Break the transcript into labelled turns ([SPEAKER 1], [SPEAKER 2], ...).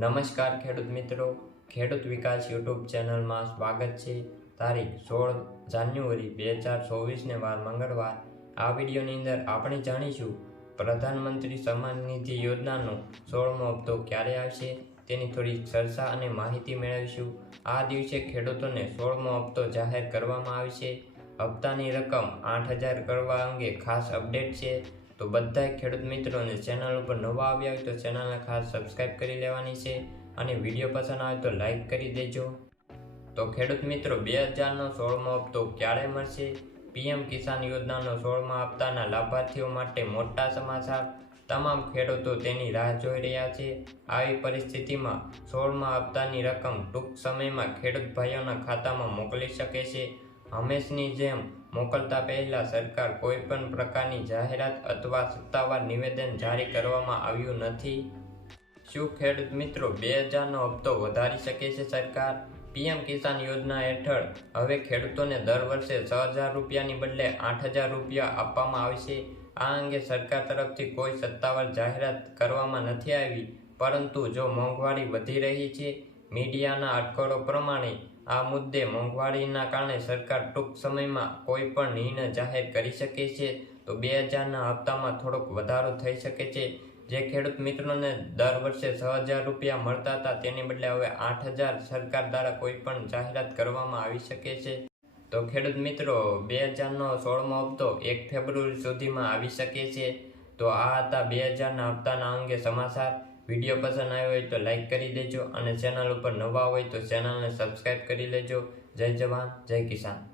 [SPEAKER 1] નમસ્કાર ખેડૂત મિત્રો. ખેડૂત વિકાસ યુટ્યુબ ચેનલમાં સ્વાગત છે. તારીખ સોળ જાન્યુઆરી બે હજાર ચોવીસને વાર મંગળવાર. આ વિડીયોની અંદર આપણે જાણીશું પ્રધાનમંત્રી સન્માન નિધિ યોજનાનો સોળમો હપ્તો ક્યારે આવશે? તેની થોડી ચર્ચા અને માહિતી મેળવીશું. આ દિવસે ખેડૂતોને સોળમો હપ્તો જાહેર કરવામાં આવશે. હપ્તાની રકમ આઠ હજાર કરવા અંગે ખાસ અપડેટ છે. તો બધાય ખેડૂત મિત્રોને ચેનલ ઉપર નવા આવ્યા હોય તો ચેનલને ખાસ સબસ્ક્રાઈબ કરી લેવાની છે અને વીડિયો પસંદ આવે તો લાઈક કરી દેજો. તો ખેડૂત મિત્રો, બે હજારનો સોળમો હપ્તો ક્યારે મળશે? પીએમ કિસાન યોજનાનો સોળમા હપ્તાના લાભાર્થીઓ માટે મોટા સમાચાર. તમામ ખેડૂતો તેની રાહ જોઈ રહ્યા છે. આવી પરિસ્થિતિમાં સોળમા હપ્તાની રકમ ટૂંક સમયમાં ખેડૂત ભાઈઓના ખાતામાં મોકલી શકે છે. હંમેશની જેમ મોકલતા પહેલા સરકાર કોઈ પણ પ્રકારની જાહેરાત અથવા સત્તાવાર નિવેદન જારી કરવામાં આવ્યું નથી. શું ખેડૂત મિત્રો બે હજારનો હપ્તો વધારી શકે છે સરકાર? પીએમ કિસાન યોજના હેઠળ હવે ખેડૂતોને દર વર્ષે છ હજાર રૂપિયાની બદલે આઠ હજાર રૂપિયા આપવામાં આવશે આ અંગે સરકાર તરફથી કોઈ સત્તાવાર જાહેરાત કરવામાં નથી આવી, પરંતુ જો મોંઘવારી વધી રહી છે મીડિયાના અટકળો પ્રમાણે આ મુદ્દે મોંઘવારીના કારણે સરકાર ટૂંક સમયમાં કોઈ પણ નિર્ણય જાહેર કરી શકે છે તો બે હજારના હપ્તામાં થોડોક વધારો થઈ શકે છે. જે ખેડૂત મિત્રોને દર વર્ષે છ હજાર રૂપિયા મળતા હતા તેની બદલે હવે આઠ હજાર સરકાર દ્વારા કોઈ પણ જાહેરાત કરવામાં આવી શકે છે. તો ખેડૂત મિત્રો, બે હજારનો સોળમો હપ્તો એક ફેબ્રુઆરી સુધીમાં આવી શકે છે. તો આ હતા બે હજારના હપ્તાના અંગે સમાચાર. વીડિયો પસંદ આવ્યો હોય તો લાઈક કરી દેજો અને ચેનલ ઉપર નવા હોય તો ચેનલને સબસ્ક્રાઈબ કરી લેજો. જય જવાન, જય કિસાન.